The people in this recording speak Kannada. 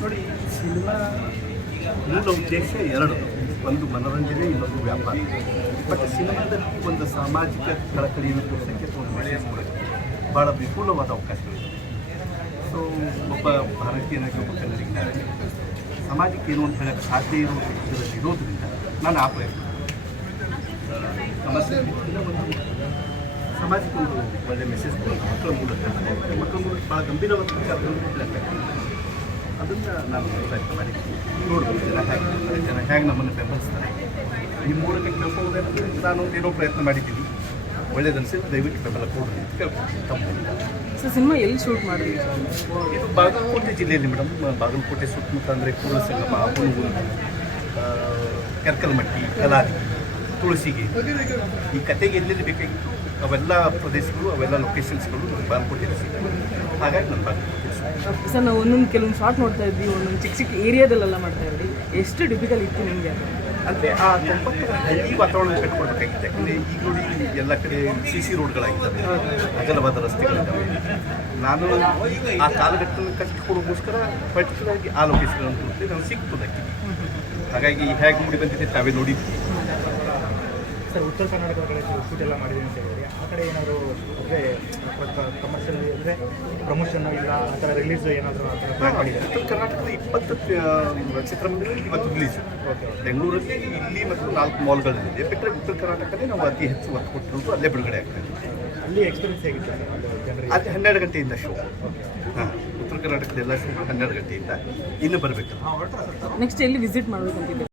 ನೋಡಿ ಸಿನಿಮಾ ಮೂಲ ಉದ್ದೇಶ ಎರಡು. ಒಂದು ಮನೋರಂಜನೆ, ಇನ್ನೊಂದು ವ್ಯಾಪಾರ. ಬಟ್ ಸಿನಿಮಾದಲ್ಲಿ ಒಂದು ಸಾಮಾಜಿಕ ಕಳಕಳಿಯನ್ನು ತೋರಿಸೋಕ್ಕೆ ಒಂದು ಒಳ್ಳೆಯ ಭಾಳ ವಿಪುಲವಾದ ಅವಕಾಶಗಳಿದೆ. ಸೊ ಒಬ್ಬ ಭಾರತೀಯನಾಗಿ ಒಬ್ಬ ಕನ್ನಡಿಗನಾಗಿ ಸಮಾಜಕ್ಕೆ ಏನು ಅಂತ ಹೇಳಕ್ಕೆ ಸಾಧ್ಯ ಇರೋ ಇರೋದ್ರಿಂದ ನಾನು ಆ ಪ್ರಯತ್ನ ಸಮಸ್ಯೆ ಸಮಾಜಕ್ಕೆ ಒಂದು ಒಳ್ಳೆ ಮೆಸೇಜ್ ಮಕ್ಕಳ ಮೂಲಕ ಮಕ್ಕಳ ಮೂಲಕ ಭಾಳ ಗಂಭೀರವಾದ ಅದನ್ನು ನಾನು ಪ್ರಯತ್ನ ಮಾಡಿದ್ದೀನಿ ನೋಡ್ಬೋದು ಜನ ಹೇಗೆ ಜನ ಹೇಗೆ ನಮ್ಮನ್ನು ಬೆಂಬಲಿಸ್ತಾರೆ. ಈ ಮೂಲಕ ಕೇಳ್ಕೊಳ್ಳೋದೇನಂದ್ರೆ ನಾನು ಏನೋ ಪ್ರಯತ್ನ ಮಾಡಿದ್ದೀನಿ. ಒಳ್ಳೇದು ಅನಿಸಿದ್ರೆ ದಯವಿಟ್ಟು ಬೆಂಬಲ ಕೊಡ್ರಿ ಅಂತ ಕೇಳ್ಕೊಂಡು ತಪ್ಪೇನಿಲ್ಲ. ಸೊ ಸಿನಿಮಾ ಎಲ್ಲಿ ಶೂಟ್ ಮಾಡಿದ್ರಿ? ಇದು ಬಾಗಲಕೋಟೆ ಜಿಲ್ಲೆಯಲ್ಲಿ ಮೇಡಮ್. ಬಾಗಲಕೋಟೆ ಸುತ್ತಮುತ್ತ ಅಂದರೆ ಕೂಡಲ ಸಂಗಮ ಹುಣಗೂರು ಕೆರ್ಕಲ್ಮಟ್ಟಿ ಕಲಾದಿ ತುಳಸಿಗೆ. ಈ ಕತೆಗೆ ಎಲ್ಲೆಲ್ಲಿ ಬೇಕಾಗಿತ್ತು? ಅವೆಲ್ಲ ಪ್ರದೇಶಗಳು ಅವೆಲ್ಲ ಲೊಕೇಶನ್ಸ್ಗಳು ಬಾಗಲಕೋಟೆಯಲ್ಲಿ ಸಿಗ್ತವೆ. ಹಾಗಾಗಿ ನಾನು ಬಾಗಲಕೋಟೆ ಸಿಗ್ತದೆ ಸರ್ ನಾವು ಒಂದೊಂದು ಕೆಲವೊಂದು ಶಾರ್ಟ್ ನೋಡ್ತಾ ಇದ್ವಿ ಒಂದೊಂದು ಚಿಕ್ಕ ಚಿಕ್ಕ ಏರಿಯಾದಲ್ಲೆಲ್ಲ ಮಾಡ್ತಾ ಇದ್ವಿ. ಎಷ್ಟು ಡಿಫಿಕಲ್ ಇತ್ತು ನಿಮಗೆ ಅಂದರೆ ಆ ತೊಂಬತ್ತರ ಹಳ್ಳಿ ವಾತಾವರಣ ಕಟ್ಕೊಳ್ಬೇಕಾಗಿತ್ತು ಯಾಕಂದರೆ ಈಗ ನೋಡಿ ಎಲ್ಲ ಕಡೆ ಸಿ ಸಿ ರೋಡ್ಗಳಾಗಿದ್ದಾವೆ ಅಗಲವಾದ ರಸ್ತೆಗಳಿದ್ದಾವೆ. ನಾನು ಆ ಕಾಲಘಟ್ಟವನ್ನು ಕಟ್ಟಿಕೊಡೋಕ್ಕೋಸ್ಕರ ಪರ್ಟಿಕ್ಯುಲರ್ಗೆ ಆ ಲೊಕೇಶನ್ ಅಂತ ನಾನು ಸಿಕ್ತದೆ ಹಾಗಾಗಿ ಹೇಗೆ ಮೂಡಿ ಬಂದಿದೆ ತಾವೇ ನೋಡಿದ್ವಿ ಸರ್ ಉತ್ತರ ಕರ್ನಾಟಕದ ಕಡೆ ಶೂಟ್ ಎಲ್ಲ ಮಾಡಿದೆ ಅಂತ ಹೇಳಿದ್ರಿ ಆ ಕಡೆ ಏನಾದರೂ ಅಂದರೆ ಕಮರ್ಷಿಯಲ್ ಅಂದರೆ ಪ್ರಮೋಷನ್ ಇಲ್ಲ ಆ ಥರ ರಿಲೀಸ್ ಏನಾದರೂ ಆ ಥರ ಪ್ಲಾನ್ ಮಾಡಿದ್ದಾರೆ? ಉತ್ತರ ಕರ್ನಾಟಕದ ಇಪ್ಪತ್ತು ಆ, ಚಿತ್ರಮಂದಿರದಲ್ಲಿ ಇವತ್ತು ರಿಲೀಸ್ ಬೆಂಗಳೂರಲ್ಲಿ ಇಲ್ಲಿ ಮತ್ತು ನಾಲ್ಕು ಮಾಲ್ಗಳಿದೆ ಬಿಟ್ಟರೆ ಉತ್ತರ ಕರ್ನಾಟಕದಲ್ಲಿ ನಾವು ಅತಿ ಹೆಚ್ಚು ವರ್ಕ್ ಕೊಟ್ಟಿರೋದು ಅಲ್ಲೇ ಬಿಡುಗಡೆ ಆಗ್ತದೆ ಅಲ್ಲಿ ಎಕ್ಸ್ಪೀರಿಯನ್ಸ್ ಹೇಗಿತ್ತು ಅದು ಹನ್ನೆರಡು ಗಂಟೆಯಿಂದ ಶೋ ಹಾಂ ಉತ್ತರ ಕರ್ನಾಟಕದ ಎಲ್ಲ ಶೋ ಹನ್ನೆರಡು ಗಂಟೆಯಿಂದ ಇನ್ನು ಬರಬೇಕು. ನೆಕ್ಸ್ಟ್ ಎಲ್ಲಿ ವಿಸಿಟ್ ಮಾಡಬೇಕಂತಿದ್ದೆ